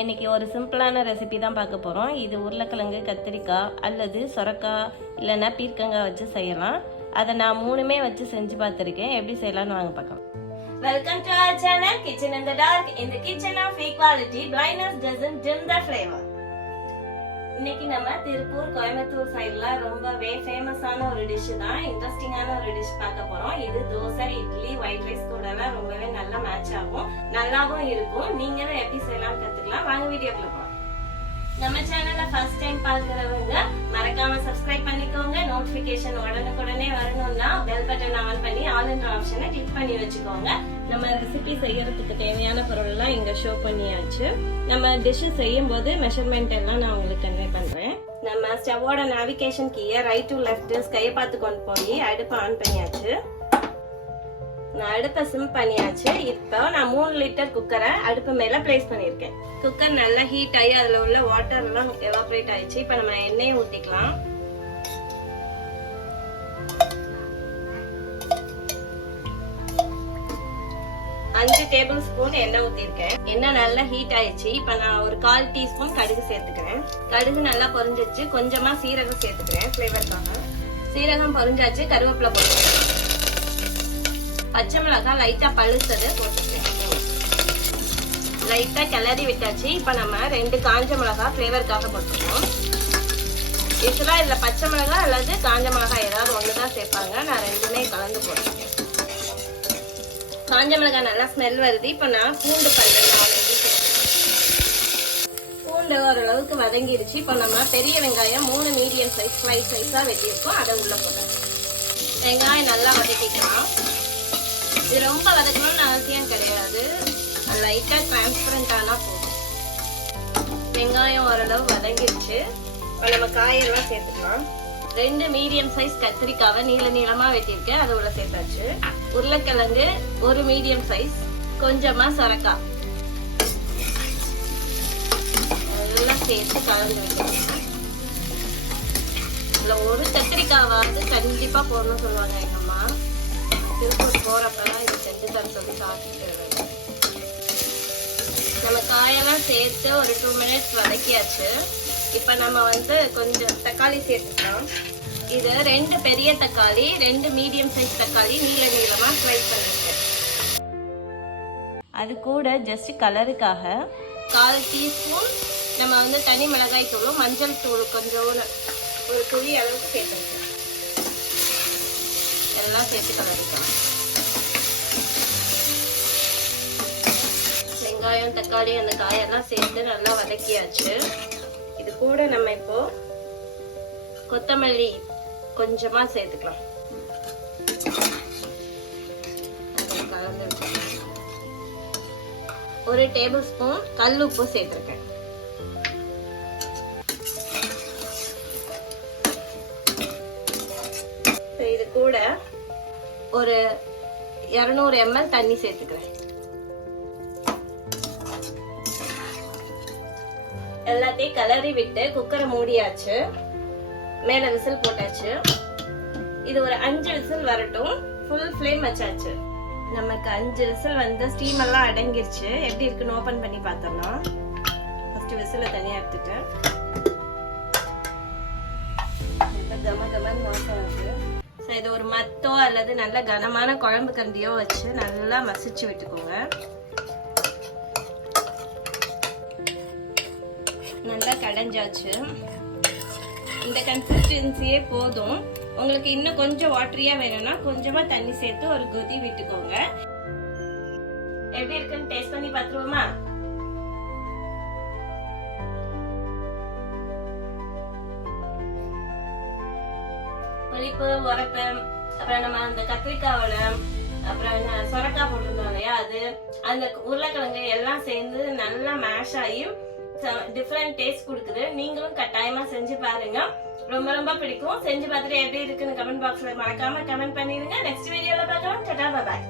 இன்னைக்கு ஒரு சிம்பிளான ரெசிபி தான் பார்க்க போகிறோம். இது உருளைக்கிழங்கு, கத்திரிக்காய் அல்லது சொரக்காய் இல்லைன்னா பீர்க்கங்காய் வச்சு செய்யலாம். அதை நான் 3மே வச்சு செஞ்சு பார்த்துருக்கேன். எப்படி செய்யலாம்னு வாங்க பார்க்கலாம். Welcome to our channel Kitchen in the Dark. In the kitchen of equality, blindness doesn't dim the flavor. இன்னைக்கு நம்ம திருப்பூர், கோயம்புத்தூர் சைடுல ரொம்பவே ஃபேமஸான ஒரு டிஷ் தான், இன்ட்ரெஸ்டிங்கான ஒரு டிஷ் பார்க்க போறோம். இது தோசை, இட்லி, ஒயிட் ரைஸ் கூட எல்லாம் ரொம்பவே நல்லா மேட்ச் ஆகும், நல்லாவும் இருக்கும். நீங்களும் எப்படி செய்யலாம் கத்துக்கலாம். வாங்க வீடியோக்குள்ள போலாம். நம்ம சேனலை ஃபர்ஸ்ட் டைம் பார்க்கறவங்க மறக்காம சப்ஸ்கிரைப் பண்ணிக்கோங்க. நோட்டிபிகேஷன் உடனுக்குடனே வரணும்னா பெல் பட்டன் ஆன் பண்ணி ஆல் என்ற ஆப்ஷனை கிளிக் பண்ணி வச்சுக்கோங்க. நம்ம ரெசிபி செய்யறதுக்கு தேவையான பொருள் எல்லாம் இங்க ஷோ பண்ணியாச்சு. நம்ம டிஷ் செய்யும் போது மெஷர்மெண்ட் எல்லாம் நான் உங்களுக்கு கன்வே பண்றேன். நம்ம ஸ்டவோட நேவிகேஷன் கீயை ரைட் டு லெஃப்ட் கையை பார்த்து கொண்டு போய் அடுப்பை ஆன் பண்ணியாச்சு. நான் அடுப்பை சிம் பண்ணியாச்சு. இப்போ நான் 3 லிட்டர் குக்கரை அடுப்பு மேல பிளேஸ் பண்ணிருக்கேன். குக்கர் நல்லா ஹீட் ஆகி அதுல உள்ள வாட்டர் எல்லாம் எவாபரேட் ஆயிடுச்சு. இப்ப நம்ம எண்ணெயை ஊத்திக்கலாம். அஞ்சு டேபிள் ஸ்பூன் எண்ணெய் ஊத்திருக்கேன். எண்ணெய் நல்லா ஹீட் ஆயிடுச்சு. இப்ப நான் ஒரு 1/4 டீஸ்பூன் கடுகு சேர்த்துக்கிறேன். கடுகு நல்லா பொரிஞ்சிச்சு. கொஞ்சமா சீரகம் சேர்த்துக்கிறேன் ஃபிளேவருக்காக. சீரகம் பொரிஞ்சாச்சு. கருவேப்பிலை போட்டுக்கிறேன். பச்சை மிளகாய் லைட்டா பழுத்தது போட்டுக்கிறேன். லைட்டா கிளறி விட்டாச்சு. இப்ப நம்ம 2 காஞ்ச மிளகாய் ஃபிளேவருக்காக போட்டுருக்கோம். இதுல இதுல பச்சை மிளகாய் அல்லது காஞ்ச மிளகாய் ஏதாவது ஒண்ணுதான் சேர்ப்பாங்க. நான் 2மே கலந்து போட்டுருக்கேன். காஞ்ச மிளகாய் நல்லா ஸ்மெல் வருது. இப்ப நான் பூண்டு பூண்டு ஓரளவுக்கு வதங்கிடுச்சு. இப்ப நம்ம பெரிய வெங்காயம் 3 மீடியம் சைஸ் ஸ்லைஸா வெட்டியிருக்கோம். அதை உள்ள போட்டோம். வெங்காயம் நல்லா வதக்கிக்கலாம். இது ரொம்ப வதக்கணும்னு அவசியம் கிடையாது, லைட்டா டிரான்ஸ்பரண்ட் ஆனா போதும். வெங்காயம் ஓரளவு வதங்கிடுச்சு. நம்ம காயெல்லாம் சேர்த்துக்கலாம். 2 மீடியம் சைஸ் கத்திரிக்காவை நீளமா வெட்டியிருக்கேன். அது உள்ள சேர்த்தாச்சு. உருளைக்கிழங்கு 1 மீடியம் சைஸ், கொஞ்சமா சொரக்காய் எல்லாம் சேர்த்து கலந்து வைக்கணும். இதுல ஒரு கத்திரிக்காவாவது கண்டிப்பா போடணும்னு சொல்லுவாங்க எங்க அம்மா. திருப்பூர் போறப்பெல்லாம் இது செஞ்சு தர சொல்லி சாப்பிட்டு. நம்ம காயெல்லாம் சேர்த்து ஒரு 2 மினிட்ஸ் வதக்கியாச்சு. இப்ப நம்ம கொஞ்சம் தக்காளி சேர்த்துக்கலாம். இது 2 பெரிய தக்காளி, 2 மீடியம் சைஸ் தக்காளி நீளமா ஸ்லைஸ் பண்ணிருக்கேன். அது கூட ஜஸ்ட் கலருக்காக 1/4 டீஸ்பூன் நம்ம தனி மிளகாய் தூளும் மஞ்சள் தூள் கொஞ்சம் ஒரு துளி அளவுக்கு சேர்த்துருக்கேன். எல்லாம் சேர்த்து கலரிக்கலாம். வெங்காயம், தக்காளி, அந்த காயெல்லாம் சேர்த்து நல்லா வதக்கியாச்சு. இது கூட நம்ம இப்போ கொத்தமல்லி கொஞ்சமா சேர்த்துக்கலாம். ஒரு டேபிள் ஸ்பூன் கல் உப்பு சேர்த்துருக்கேன். இது கூட ஒரு 200 ml தண்ணி சேர்த்துக்கிறேன். எல்லாத்தையும் கலரி விட்டு குக்கரை மூடியாச்சு. மேல விசில் போட்டாச்சு. இது ஒரு 5 விசில் வரட்டும். ஃபுல் ஃப்ளேம் வச்சாச்சு. நமக்கு 5 விசில் ஸ்டீம் எல்லாம் அடங்கிருச்சு. எப்படி இருக்குன்னு ஓபன் பண்ணி பார்த்தோம்னா ஃபர்ஸ்ட் விசில தனியா எடுத்துட்டு கமகமன்னு வாசம் வருது. இது ஒரு மத்தோ அல்லது நல்ல கனமான குழம்பு கண்டியோ வச்சு நல்லா மசிச்சு விட்டுக்கோங்க. நல்லா கடைஞ்சாச்சு. இந்த கன்சிஸ்டன்சியே போதும். உங்களுக்கு இன்னும் கொஞ்சம் வாட்டரியா வேணும்னா கொஞ்சமா தண்ணி சேர்த்து ஒரு கொதி விட்டுக்கோங்க. எப்படி இருக்குன்னு டேஸ்ட் பண்ணி பார்த்துருவோமா? புளிப்பு, உரப்பு, அப்புறம் நம்ம அந்த கத்திரிக்காவோட, அப்புறம் சொரக்காய் போட்டிருந்தோம் இல்லையா, அது அந்த உருளைக்கிழங்கு எல்லாம் சேர்ந்து நல்லா மேஷ் ஆகி டிஃப்ரெண்ட் டேஸ்ட் கொடுக்குது. நீங்களும் கட்டாயமா செஞ்சு பாருங்க. ரொம்ப ரொம்ப பிடிக்கும். செஞ்சு பார்த்துட்டு எப்படி இருக்குன்னு கமெண்ட் பாக்ஸ்ல மறக்காம கமெண்ட் பண்ணிருங்க. நெக்ஸ்ட் வீடியோல பார்க்கலாம். Tata, bye bye.